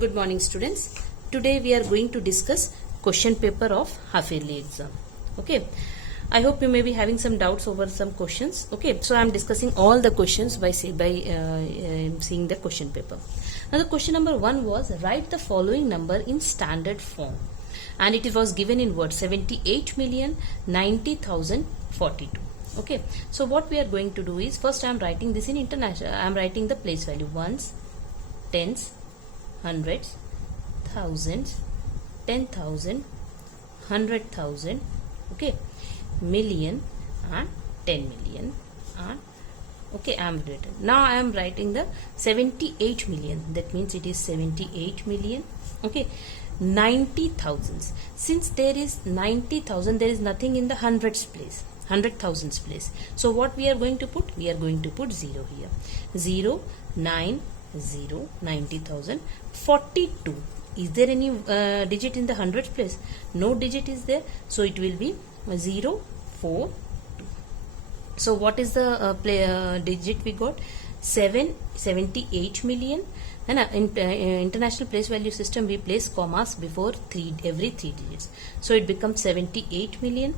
Good morning, students. Today we are going to discuss question paper of half yearly exam. Okay. I hope you may be having some doubts over some questions. Okay. So I am discussing all the questions by seeing the question paper. Now the question number 1 was write the following number in standard form, and it was given in words 78,090,042. Okay. So what we are going to do is first I am writing this in international. I am writing the place value ones, tens, hundreds, thousands, 10,000, 100,000, okay, million and 10 million. And okay, I am written. Now I am writing the 78 million. That means it is 78 million. Okay, 90,000s. Since there is 90,000, there is nothing in the hundreds place. 100,000s place. So what we are going to put? We are going to put 0 here. 0, 9, 0, 90,000, 42. Is there any digit in the hundreds place? No digit is there. So it will be 0, 4, 2. So what is the digit we got? 78 million. And in international place value system, we place commas before every 3 digits. So it becomes 78 million,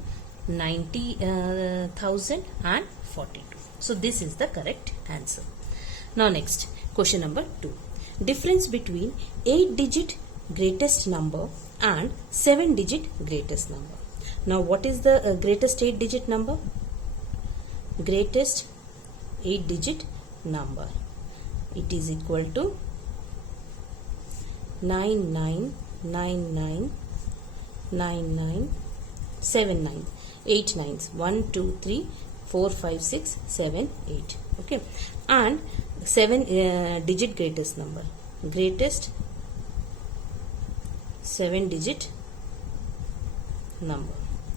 90,000 and 42. So this is the correct answer. Now next, question number 2. Difference between 8-digit greatest number and 7-digit greatest number. Now what is the greatest 8-digit number? Greatest 8-digit number. It is equal to 99999979. 8 nines. 1, 2, 3, 4, 5, 6, 7, 8. Okay. And 7-digit greatest number. Greatest 7-digit number.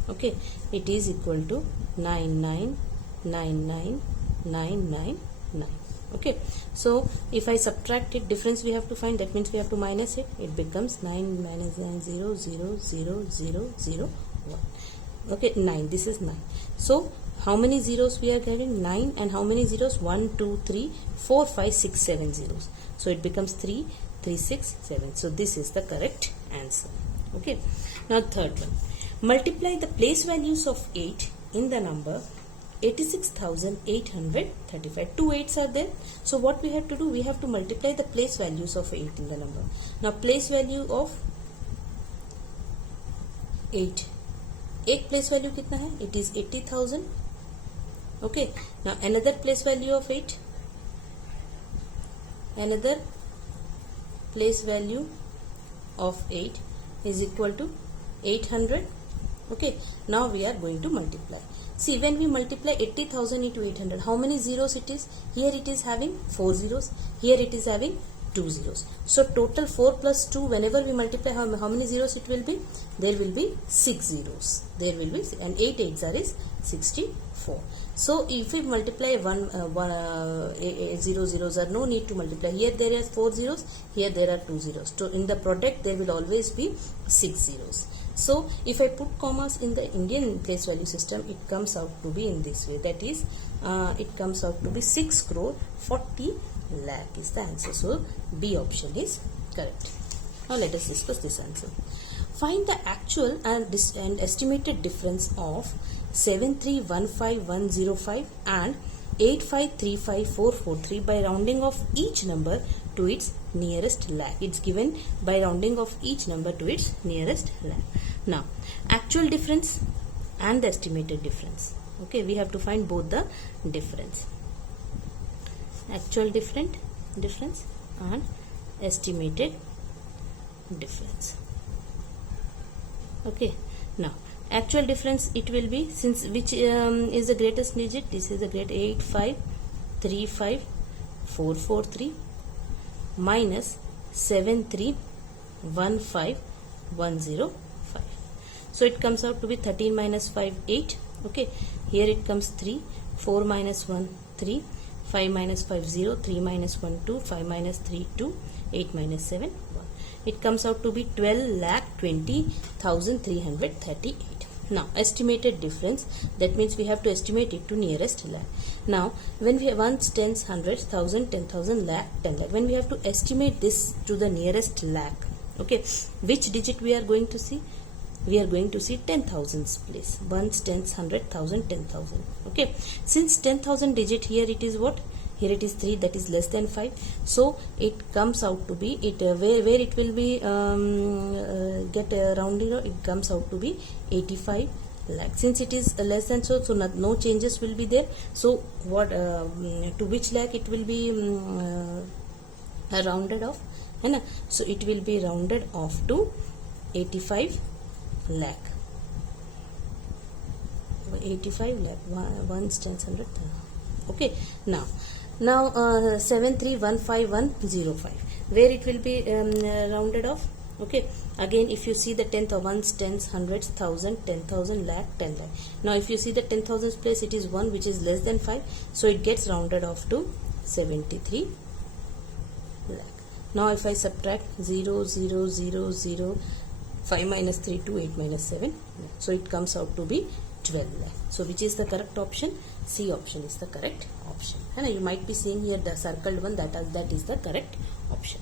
Okay. It is equal to 9999999. Okay. So if I subtract it, difference we have to find. That means we have to minus it. It becomes 9 minus 9, 0, 0, 0, 0, 0, 1. Okay, 9. This is 9. So how many zeros we are getting? 9. And how many zeros? 1, 2, 3, 4, 5, 6, 7 zeros. So it becomes 3, 3, 6, 7. So this is the correct answer. Okay. Now third one. Multiply the place values of 8 in the number 86,835. 2 8s are there. So what we have to do? We have to multiply the place values of 8 in the number. Now place value of 8. एक place value कितना है? It is 80,000. Okay. Now another place value of 8. Another place value of 8 is equal to 800. Okay. Now we are going to multiply. See, when we multiply 80,000 into 800, how many zeros it is? Here it is having 4 zeros. Here it is having 2 zeros. So total 4 plus 2, whenever we multiply, how many zeros it will be? There will be 6 zeros. There will be, and 8 8s are is 64. So if we multiply 0 zeros are no need to multiply. Here there are 4 zeros. Here there are 2 zeros. So in the product there will always be 6 zeros. So if I put commas in the Indian place value system, it comes out to be in this way. That is, it comes out to be 6 crore 40 lakh is the answer. So B option is correct. Now let us discuss this answer. Find the actual and estimated difference of 7315105 and 8535443 by rounding of each number to its nearest lakh. It's given by rounding of each number to its nearest lakh. Now, actual difference and the estimated difference. Okay, we have to find both the difference. Actual difference and estimated difference. Okay, now actual difference, it will be, since which is the greatest digit? This is the great 8535443 minus 7315105. So it comes out to be 13 minus 5 8. Okay, here it comes 3, 4 minus 1 3, 5 minus 5 0, 3 minus 1 2, 5 minus 3 2, 8 minus 7 1. It comes out to be 12,20,338. Now estimated difference, that means we have to estimate it to nearest lakh. Now, when we have ones, tens, hundreds, thousand, 10,000, lakh, 10 lakh, when we have to estimate this to the nearest lakh, okay, which digit we are going to see? We are going to see 10,000's place. Ones, tens, 100, 1000, 10,000. Okay. Since 10,000 digit here it is what? Here it is 3, that is less than 5. So it comes out to be, where it will be get rounded, it comes out to be 85 lakh. Since it is less than so no changes will be there. So what to which lakh it will be rounded off? So it will be rounded off to 85 lakh. 85 lakh, ones, tens, 100. Okay. Now 7315105, where it will be rounded off. Okay. Again, if you see the tenth of ones, tens, hundreds, thousand, 10,000, lakh, 10 lakh. Now if you see the 10,000's place, it is 1 which is less than 5, so it gets rounded off to 73 lakh. Now if I subtract 0, 0, 0, 0, 5 minus 3, 2, 8 minus 7, so it comes out to be 12 lakh. So which is the correct option? C option is the correct option. And you might be seeing here the circled one, that is the correct option.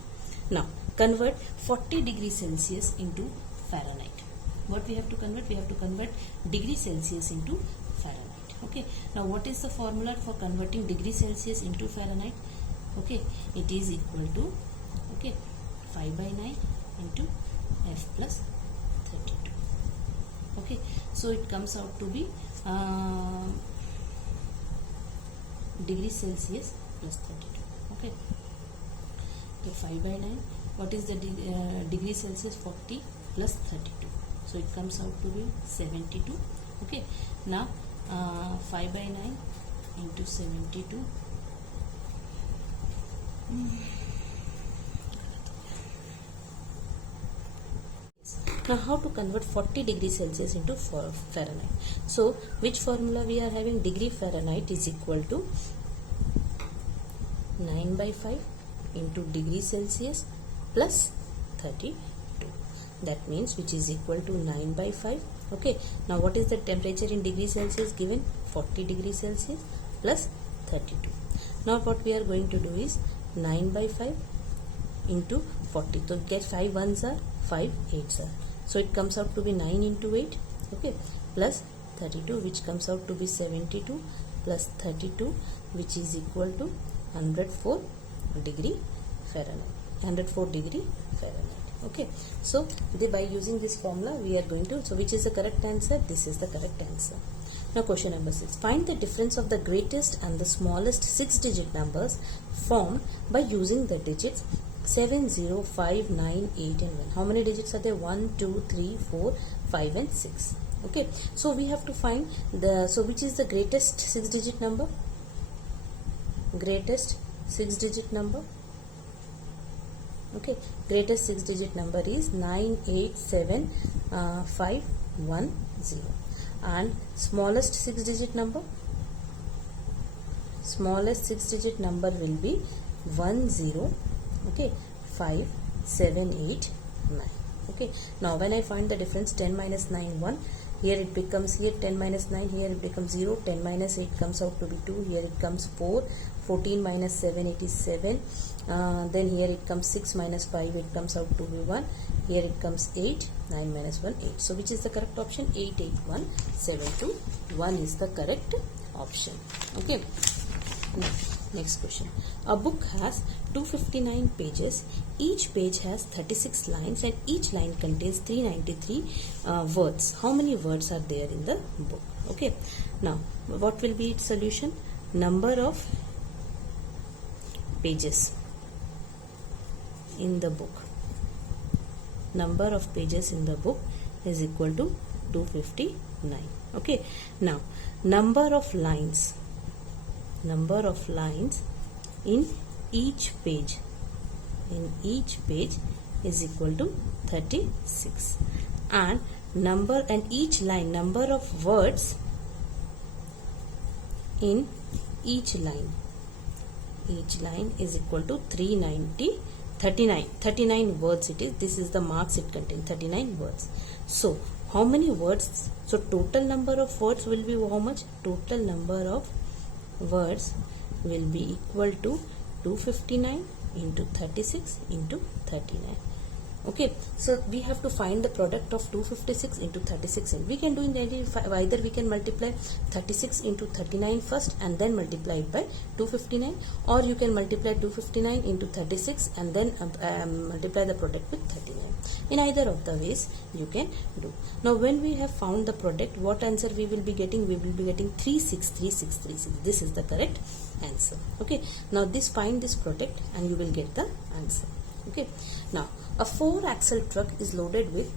Now convert 40 degrees Celsius into Fahrenheit. What we have to convert? We have to convert degree Celsius into Fahrenheit. Okay. Now what is the formula for converting degree Celsius into Fahrenheit? Okay. It is equal to 5 by 9 into F plus 32. Okay. So it comes out to be degree Celsius plus 32. Okay. So 5 by 9. What is the degree Celsius? 40 plus 32. So it comes out to be 72. Okay. Now 5 by 9 into 72. Now how to convert 40 degrees Celsius into Fahrenheit? So which formula we are having? Degree Fahrenheit is equal to 9 by 5 into degree Celsius plus 32. That means which is equal to 9 by 5. Okay. Now what is the temperature in degree Celsius given? 40 degrees Celsius plus 32. Now what we are going to do is 9 by 5 into 40. So get 5 ones are 5 8s are. So it comes out to be 9 into 8. Okay. Plus 32, which comes out to be 72 plus 32, which is equal to 104 degree Fahrenheit. 104 degree Fahrenheit. Okay. So by using this formula we are going to, so which is the correct answer? This is the correct answer. Now question number 6. Find the difference of the greatest and the smallest 6-digit numbers formed by using the digits 7, 0, 5, 9, 8 and 1. How many digits are there? 1, 2, 3, 4, 5 and 6. Okay. So we have to find the, so which is the greatest 6-digit number? Greatest 6-digit number. Okay. Greatest 6-digit number is 987510. And smallest 6-digit number? Smallest 6-digit number will be 10. Okay. 5, 7, 8, 9. Okay. Now when I find the difference, 10 minus 9 1. Here it becomes, here 10 minus 9, here it becomes 0. 10 minus 8 comes out to be 2. Here it comes 4. 14 minus 7, it is 7. Then here it comes 6 minus 5, it comes out to be 1. Here it comes 8. 9 minus 1, 8. So which is the correct option? 8, 8, 1, 7, 2, 1 is the correct option. Okay. Next question. A book has 259 pages. Each page has 36 lines and each line contains 393 words. How many words are there in the book? Okay. Now, what will be its solution? Number of pages in the book. Number of pages in the book is equal to 259. Okay. Now, number of lines. Number of lines in each page is equal to 36, and each line, number of words in each line is equal to 39 words it is. This is the marks it contains, 39 words. So how many words? So total number of words will be how much? Total number of words will be equal to 259 into 36 into 39. Okay, so we have to find the product of 256 into 36, and we can do in either we can multiply 36 into 39 first and then multiply it by 259, or you can multiply 259 into 36 and then multiply the product with 39. In either of the ways you can do. Now when we have found the product, what answer we will be getting? We will be getting 363636. This is the correct answer. Okay, now find this product and you will get the answer. Okay, now a 4-axle truck is loaded with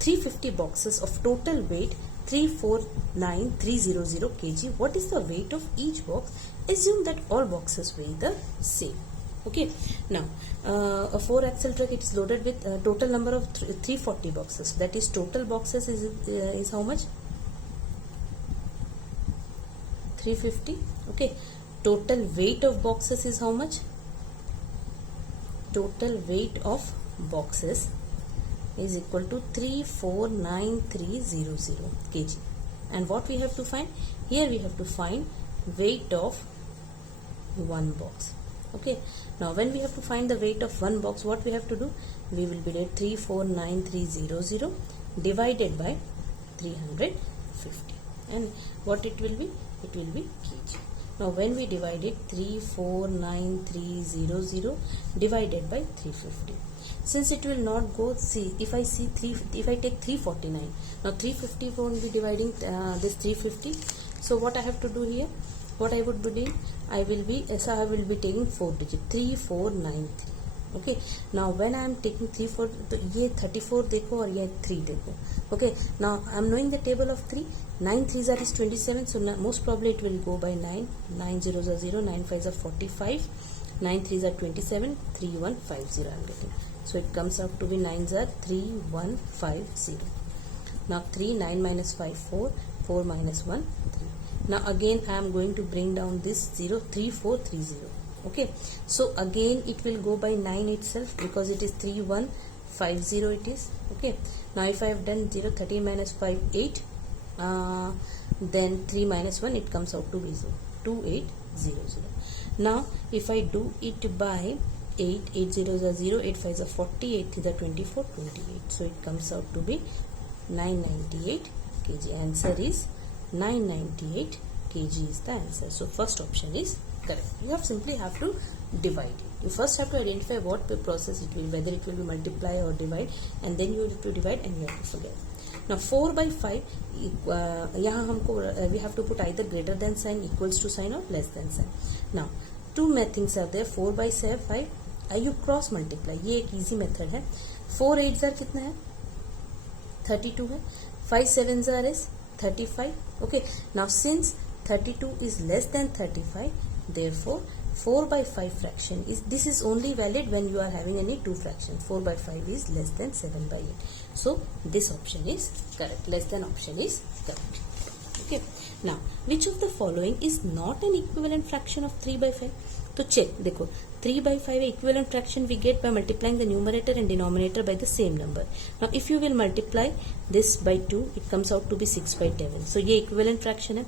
350 boxes of total weight 349300 kg. What is the weight of each box? Assume that all boxes weigh the same. Okay, now a 4-axle truck, it is loaded with a total number of 340 boxes. That is, total boxes is how much? 350. Okay, total weight of boxes is how much? Total weight of boxes is equal to 349300 kg. And what we have to find? Here we have to find weight of one box. Okay, now when we have to find the weight of one box, what we have to do? We will be at 349300 divided by 350, and what it will be? It will be kg. Now when we divide it, 349300 divided by 350, since it will not go, see, if I take 349, now 350 won't be dividing this 350. So what I have to do here? What I would be doing? I will be taking 4 digit, 3493. Okay, now when I am taking 34, तो ये 34 देखो और ये 3 देखो. Okay, now I am knowing the table of 3. 9 3s are is 27, so most probably it will go by 9. 9 zeros are 0, 9 5s are 45, 9 3s are 27, 3150 I am getting. So it comes out to be 9s are 3150. Now 3, 9 minus 5 4, 4 minus 1 3. Now again I am going to bring down this 0, 3430. Okay, so again it will go by 9 itself, because it is 3150 it is. Okay, now if I have done 0, 13 minus 5 8, then 3 minus 1, it comes out to be 0, 2800. Now if I do it by 8, 8 zeros are 0, 8 5s are 40, 8 3s are 24, 28. So it comes out to be 998 kg. Answer is 998 kg is the answer. So first option is correct. You simply have to divide it. You first have to identify what process it will, whether it will be multiply or divide, and then you have to divide and you have to forget. Now 4 by 5, यहाँ हमको we have to put either greater than sign, equals to sign, or less than sign. Now two things are there. 4 by 5 you cross multiply. ये एक easy method है. 4 8s are कितना है? 32 है. 5 7s are is 35. Okay. Now since 32 is less than 35, therefore 4 by 5 fraction is only valid when you are having any two fractions. 4 by 5 is less than 7 by 8. So this option is correct. Less than option is correct. Okay. Now which of the following is not an equivalent fraction of 3 by 5? तो check, देखो 3 by 5 equivalent fraction we get by multiplying the numerator and denominator by the same number. Now if you will multiply this by 2, it comes out to be 6 by 7. So ये equivalent fraction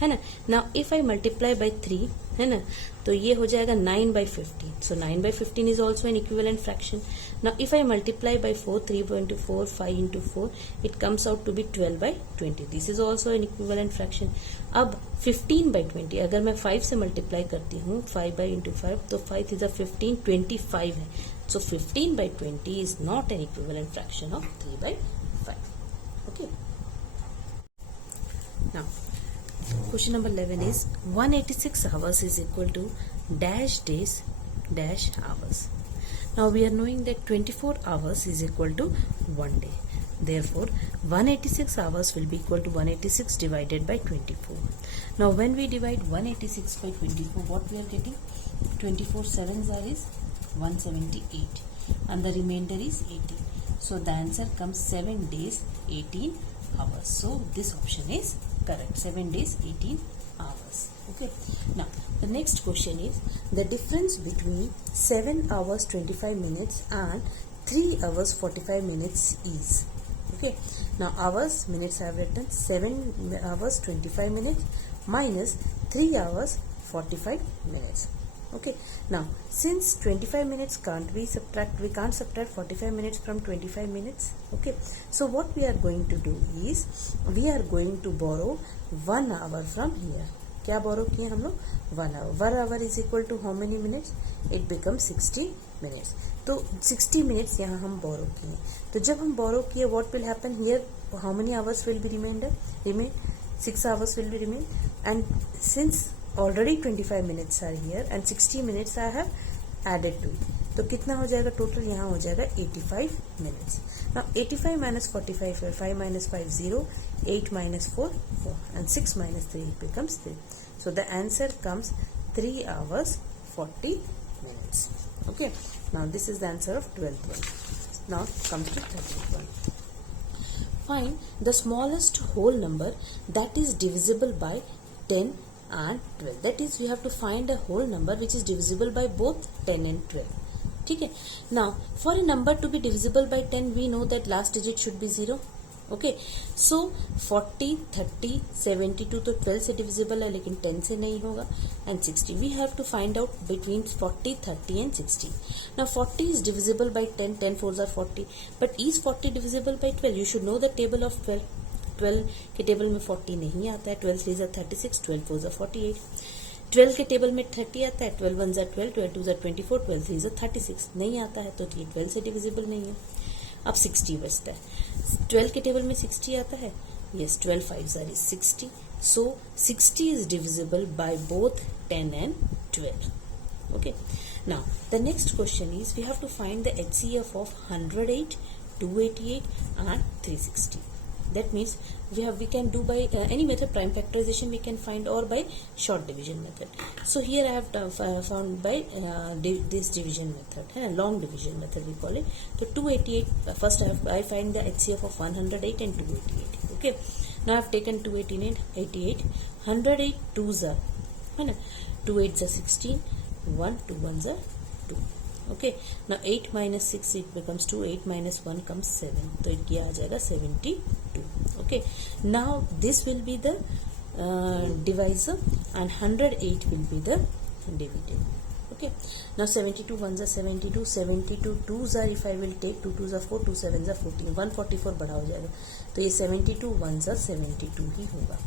है ना. Now if I multiply by 3, है ना, तो ये हो जाएगा 9 by 15. So 9 by 15 is also an equivalent fraction. Now if I multiply by 4, 3 into 4, 5 into 4, it comes out to be 12 by 20. This is also an equivalent fraction. अब 15 by 20, अगर मैं 5 से multiply करती हूँ, 5 by into 5, तो 5 is a 15, 25 है. So 15 by 20 is not an equivalent fraction of 3 by 5. Okay. Now question number 11 is 186 hours is equal to dash days dash hours. Now we are knowing that 24 hours is equal to 1 day. Therefore 186 hours will be equal to 186 divided by 24. Now when we divide 186 by 24, what we are getting? 24 7s are is 178 and the remainder is 18. So the answer comes 7 days 18 hours. So this option is correct. 7 days 18 hours. Okay. Now the next question is the difference between 7 hours 25 minutes and 3 hours 45 minutes is. Okay. Now hours, minutes I have written. 7 hours 25 minutes minus 3 hours 45 minutes. Okay, now since 25 minutes can't be we can't subtract 45 minutes from 25 minutes. Okay, so what we are going to do is we are going to borrow 1 hour from here. क्या बोरो किए हम लोग? 1 hour. 1 hour is equal to how many minutes? It becomes 60 minutes. तो 60 minutes यहाँ हम बोरो किए. तो जब हम बोरो किए, what will happen here? How many hours will be remain? 6 hours will be remain. And since already 25 minutes are here and 60 minutes I have added to it, तो कितना हो जाएगा टोटल? यहाँ हो जाएगा 85 minutes. Now 85 minus 45 है, 5 minus 5 0, 8 minus 4 4, and 6 minus 3 it becomes 3. So the answer comes 3 hours 40 minutes. Okay, now this is the answer of 12th one. Now comes to 13th one. Find the smallest whole number that is divisible by 10 and 12. That is, we have to find a whole number which is divisible by both 10 and 12. ठीक है. Now for a number to be divisible by 10, we know that last digit should be 0. Okay, so 40, 30, 72 तो 12 से divisible है लेकिन 10 से नहीं होगा. And 60, we have to find out between 40, 30 and 60. Now 40 is divisible by 10, 10 4s are 40. But is 40 divisible by 12? You should know the table of 12. 12 के table में 40 नहीं आता है. 12 3s are 36, 12 4s are 48. 12 के टेबल में 30 आता है. 12 1s are 12, 12 2s are 24, 12 3s are 36 नहीं आता है, तो ये 12 से डिविजिबल नहीं है. अब 60 बचता है. 12 के टेबल में 60 आता है. Yes, 12 5s are 60. So 60 is divisible by both 10 and 12. Okay. Now the next question is we have to find the HCF of 108, 288 and 360. That means we can do by any method. Prime factorization we can find, or by short division method. So here I have found by this division method, long division method we call it. So 288 first I find the HCF of 108 and 288. Okay, now I have taken 288, 108 2s are, 2 8s are 16, 1 2 1s are 2. Okay, now 8 minus 6 it becomes 2, 8 minus 1 comes 7, तो ये आ जाएगा 72. Okay, now this will be the divisor and 108 will be the dividend. Okay, now 72 1s are 72, 72 2s are, if I will take 2 2s are 4, 2 7s are 14, 144 बड़ा हो जाएगा, तो ये 72 1s are 72 ही होगा.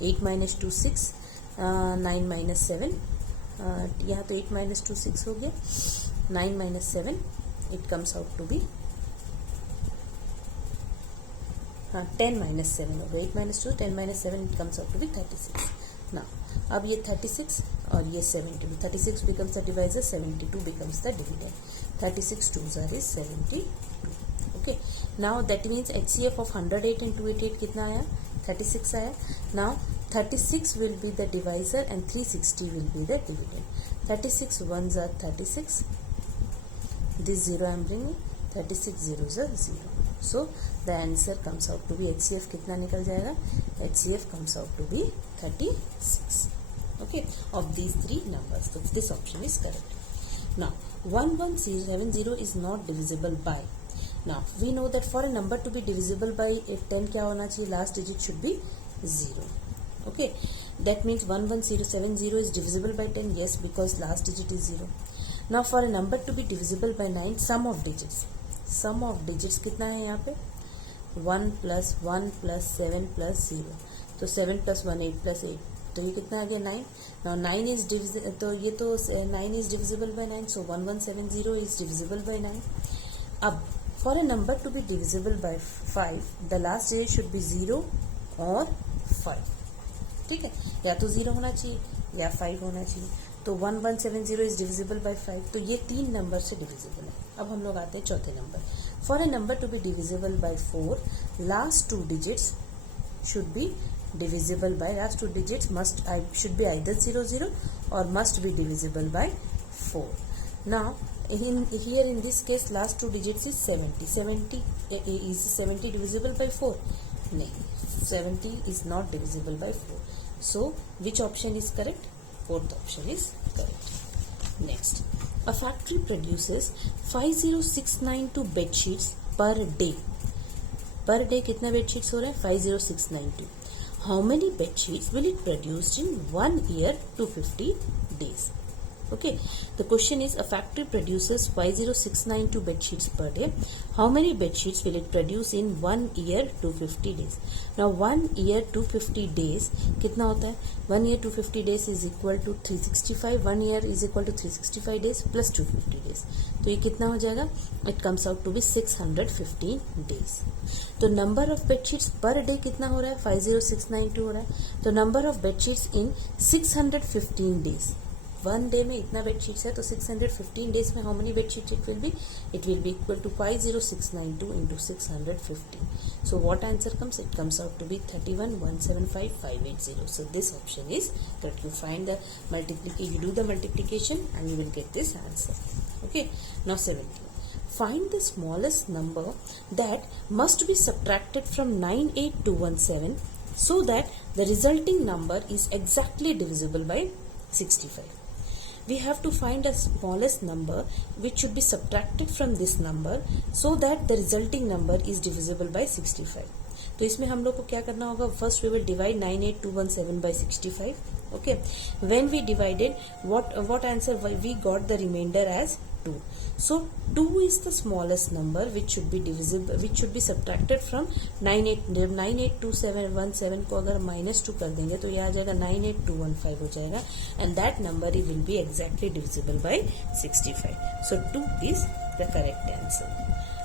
8 minus 2 6, 9 minus 7, यहाँ तो 8 minus 2 6 हो गया. 9 minus 7 it comes out to be 10 minus 7 होगा. 8 minus 2 10 minus 7 it comes out to be 36. Now अब ये 36 और ये 72, 36 becomes the divisor, 72 becomes the dividend. 36 2s are is 72. Okay, now that means HCF of 108 and 288 कितना आया? 36 आया. Now 36 will be the divisor and 360 will be the dividend. 36 1s are 36. This 0 I am bringing, 36 zeros are 0. So the answer comes out to be HCF कितना निकल जाएगा? HCF comes out to be 36. Okay, of these three numbers. So this option is correct. Now 1170 is not divisible by. Now we know that for a number to be divisible by 10 क्या होना चाहिए? Last digit should be 0. Okay, that means 11070 is divisible by 10. Yes, because last digit is 0. Now for a number to be divisible by 9, sum of digits कितना है यहाँ पे? 1 plus 1 plus 7 plus 0, तो 7 plus 1 8 plus 8, तो ये कितना आ गया? 9. Now 9 is divisible, तो ये तो 9 is divisible by 9, so 1170 is divisible by 9. अब for a number to be divisible by 5, the last digit should be 0 or 5. ठीक है, या तो 0 होना चाहिए या 5 होना चाहिए. तो 1170 इज डिविजिबल बाय 5, तो ये 3 नंबर से डिविजिबल है. अब हम लोग आते हैं चौथे number. For a number to be divisible by 4, last 2 digits should be divisible by, last 2 digits should be either 0 0 or must be divisible by 4. Now here in this case last 2 digits is 70. Is 70 divisible by 4? No, 70 is not divisible by 4. So which option is correct? Fourth option is correct. Next, a factory produces 50,692 bed sheets per day. Per day कितना bed sheets हो रहे हैं? 50,692. how many bed sheets will it produce in 1 year 250 days? Okay, the question is, a factory produces 50692 bed sheets per day. How many bed sheets will it produce in 1 year 250 days? Now 1 year 250 days कितना होता है? 1 year 250 days is equal to 365. 1 year is equal to 365 days plus 250 days. तो ये कितना हो जाएगा? It comes out to be 615 days. तो number of bedsheets per day कितना हो रहा है? 50692 हो रहा है. तो number of bedsheets in 615 days. 1 day में इतना बेडशीट्स है, तो 615 डेज में how many bedsheets it will be equal to 50692 into 615. So what answer comes? It comes out to be 31,175,580. So this option is correct. You find the multiplication, you do the multiplication and you will get this answer. Okay, now 17. Find the smallest number that must be subtracted from 98217 so that the resulting number is exactly divisible by 65. We have to find the smallest number which should be subtracted from this number so that the resulting number is divisible by 65. तो इसमें हम लोग को क्या करना होगा? First we will divide 98217 by 65. Okay, when we divided, what answer we got? The remainder as 2. So 2 is the smallest number which should be divisible, which should be subtracted from 98217 को अगर -2 कर देंगे तो ये आ जाएगा 98215 हो जाएगा, and that number will be exactly divisible by 65. So 2 is the correct answer.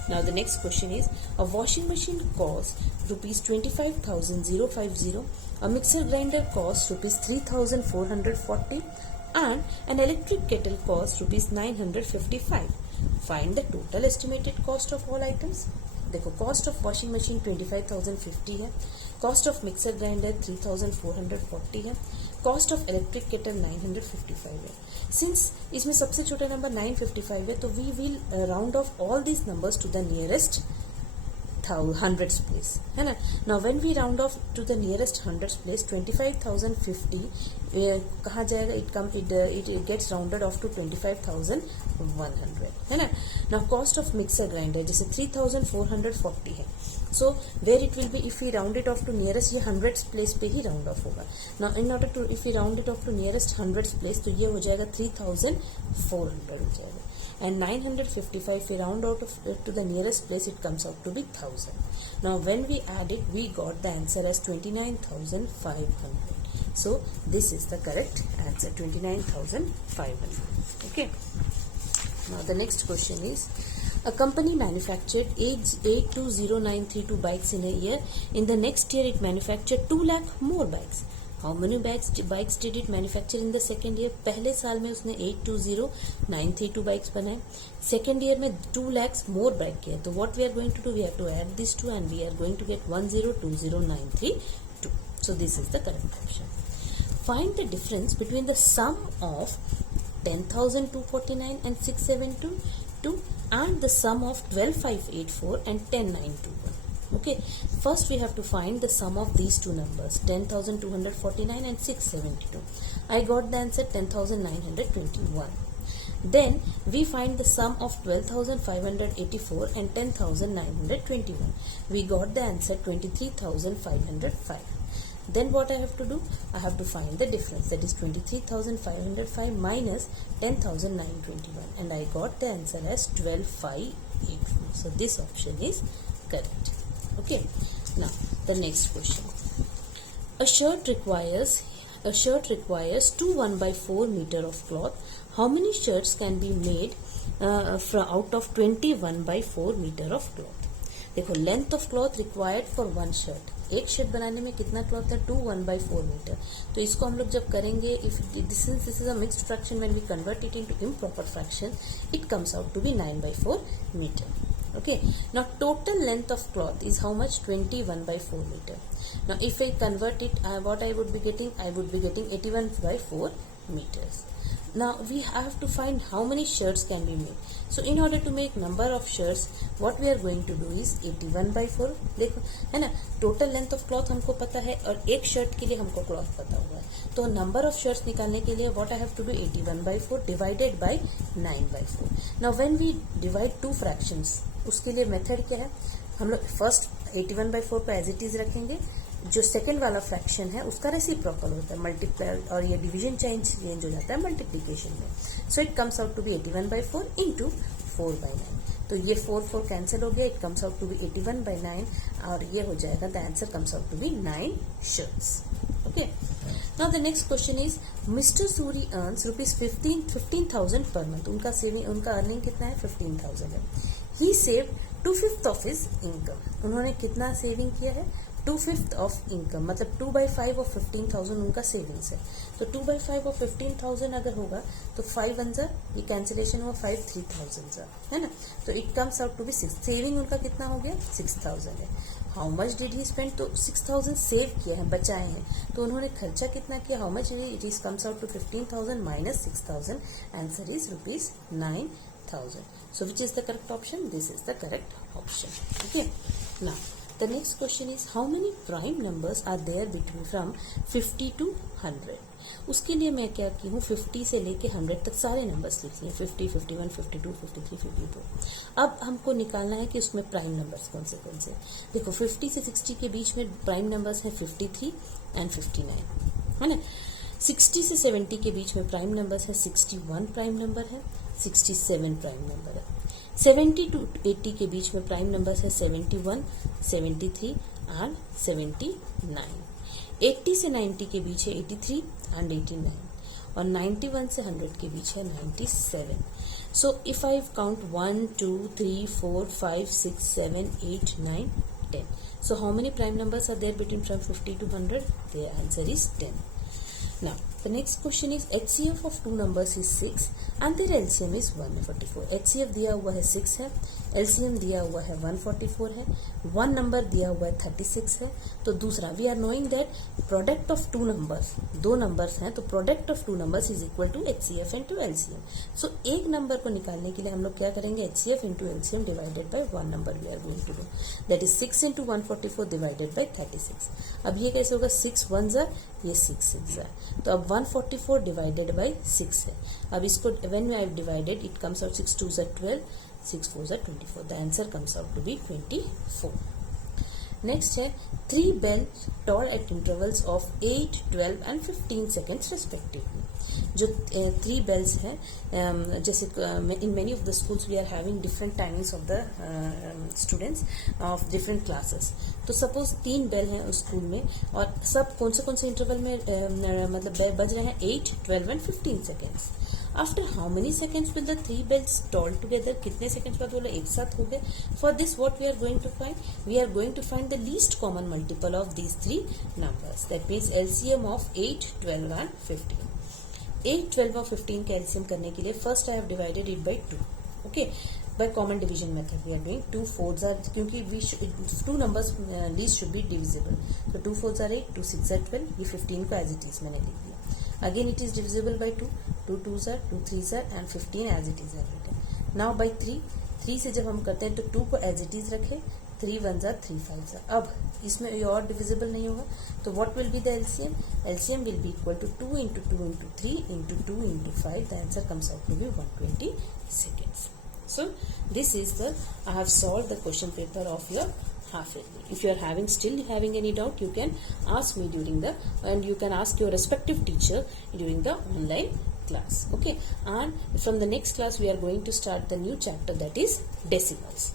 Now the next question is, a washing machine costs rupees 25,050, a mixer grinder costs rupees 3,440, and an electric kettle costs rupees 955. Find the total estimated cost of all items. देखो, cost of washing machine 25,050 है, cost of mixer grinder 3,440 है, cost of electric kettle 955 है. Since इसमें सबसे छोटा number 955 है, तो we will round off all these numbers to the nearest hundreds place, है ना. Now when we round off to the nearest hundreds place, 25,050 कहाँ जाएगा? It gets rounded off to 25,100, है ना. Now cost of mixer grinder जैसे 3,440 है, so where it will be, if we round it off to nearest, ये hundreds place पे ही round off होगा. Now in order to, if we round it off to nearest hundreds place, तो ये हो जाएगा 3,400 हो जाएगा. And 955 we round out to the nearest place, it comes out to be 1000. Now when we add it, we got the answer as 29,500. So this is the correct answer, 29,500. Okay. Now the next question is, a company manufactured 820,932 bikes in a year. In the next year it manufactured 2 lakh more bikes. How many bikes did it manufacture in the second year? पहले साल में उसने 820,932 bikes बनाए, second year में 2 lakhs मोर bike किया. तो what we are going to do, we have to add these two and we are going to get 1020,932. So this is the correct option. Find the difference between the sum of 10,249 and 6,722 and the sum of 12,584 and 10,921. Okay, first we have to find the sum of these two numbers, 10,249 and 672. I got the answer 10,921. Then we find the sum of 12,584 and 10,921. We got the answer 23,505. Then what I have to do? I have to find the difference, that is 23,505 minus 10,921, and I got the answer as 12,584. So this option is correct. Okay, now the next question. A shirt requires 2 1/4 meter of cloth. How many shirts can be made out of 20 1/4 meter of cloth? देखो, length of cloth required for 1 shirt, एक shirt बनाने में कितना cloth है? 2 1/4 metre. तो इसको हम लोग जब करेंगे, if this is a mixed fraction, when we convert it into improper fraction, it comes out to be 9/4 meter. Okay, now total length of cloth is how much? 20 1/4 meter. Now if I convert it, what I would be getting? I would be getting 81/4 meters. Now we have to find how many shirts can be made. So in order to make number of shirts, what we are going to do is 81/4. देखो, है ना, total length of cloth हमको पता है और एक shirt के लिए हमको क्लॉथ पता हुआ है. तो नंबर ऑफ शर्ट्स निकालने के लिए what I have to do, 81/4 divided by 9/4. Now when we divide two fractions, उसके लिए मेथड क्या है? हम लोग फर्स्ट 81/4 को एज इट इज रखेंगे, जो सेकेंड वाला फ्रैक्शन है उसका रेसिप्रोकल होता है, मल्टीप्लाई और ये डिवीजन चेंज हो जाता है मल्टीप्लीकेशन में। So it comes out to be 81/4 into 4/9। तो ये 4 कैंसिल हो गया, it comes out to be 81/9 और ये हो जाएगा, the answer comes out to be 9 shirts। Okay, now the next question is mister Suri earns ₹15,000 पर मंथ। उनका अर्निंग कितना है? 15,000 है। He save 2/5 of his income. उन्होंने कितना सेविंग किया है? 2/5 ऑफ इनकम, मतलब 2/5 ऑफ 15,000 उनका सेविंग्स है। तो 2/5 ऑफ 15,000 अगर होगा तो 5 1 ये कैंसिलेशन हुआ, 5 3,000 है ना। तो it comes out to be 6। Saving उनका कितना हो गया? 6,000 है। How much did he spend? तो 6,000 सेव किया है, बचाए हैं। तो उन्होंने खर्चा कितना किया? How much it is comes out to 15,000 minus 6,000, answer is ₹9,000। So which is the correct option? This is the correct option. Okay. Now the next question is how many prime numbers are there between from 50 to 100? उसके लिए मैं क्या की हूँ, 50 से लेके 100 तक सारे नंबर्स लिख लिए, 50, 51, 52, 53, 52। अब हमको निकालना है कि उसमें प्राइम नंबर्स कौन से। देखो 50 से 60 के बीच में प्राइम नंबर्स हैं 53 एंड 59, है ना। 60 से 70 के बीच में प्राइम नंबर्स है 61 प्राइम नंबर है, 67 प्राइम नंबर है। 70 टू 80 के बीच में प्राइम नंबर्स है 71, 73 एंड 79। 80 से 90 के बीच है 83 एंड 89 और 91 से 100 के बीच है 97। So if I count 1 2 3 4 5 6 7 8 9 10, so how many prime numbers are there between from 50 to 100? The answer is 10. Now the next question is HCF of two numbers is 6 and their LCM is 144। HCF दिया हुआ है 6 है, LCM दिया हुआ है 144 है, one number दिया हुआ है 36 है। तो दूसरा we are knowing that product of two numbers, दो नंबर्स हैं तो product of two numbers is equal to HCF into LCM। So एक नंबर को निकालने के लिए हम लोग क्या करेंगे, HCF into LCM divided by one number we are going to do, that is 6 into 144 divided by 36। अब ये कैसे होगा, 6 1 ज़ा, ये 6 6 ज़ा, तो अब 144 डिवाइडेड बाय 6 है। अब इसको when I divided it comes out 6 2 ज़ा 12, 6 4 ज़ा 24, the answer comes out to be 24। Next है 3 bells toll at intervals of 8, 12 and 15 seconds respectively। जो 3 bells हैं, जैसे in many of the schools we are having different timings of the students of different classes। तो suppose 3 bell हैं उस school में और सब कौन से इंटरवल में मतलब बज रहे हैं 8, 12 and 15 seconds। After how many seconds will the 3 bells toll together, कितने सेकेंड्स बाद बोला एक साथ हो गए। For this what we are going to find, we are going to find the least common multiple of these 3 numbers, that means LCM of 8, 12 and 15। 8, 12 और 15 का LCM करने के लिए first I have divided it by 2, okay, by common division method we are doing 2 4s are, क्योंकि two numbers least should be divisible, तो 2 4s are 8, 2 6 are 12, ये 15 को as it is मैंने लिख दिया। Again it is divisible by 2, 2 2s are, 2 3s are and 15 as it is written. Now by 3, 3 से जब हम करते हैं तो 2 को as it is रखें, 3 1s are, 3 5s are। अब इसमें ये और डिविजिबल नहीं होगा तो what will be the LCM? LCM will be equal to 2 into 2 into 3 into 2 into 5, the answer comes out to be 120 seconds. So this is the, I have solved the question paper of your half yearly. If you are still having any doubt, you can ask me and you can ask your respective teacher during the online class, okay? And from the next class we are going to start the new chapter, that is decimals.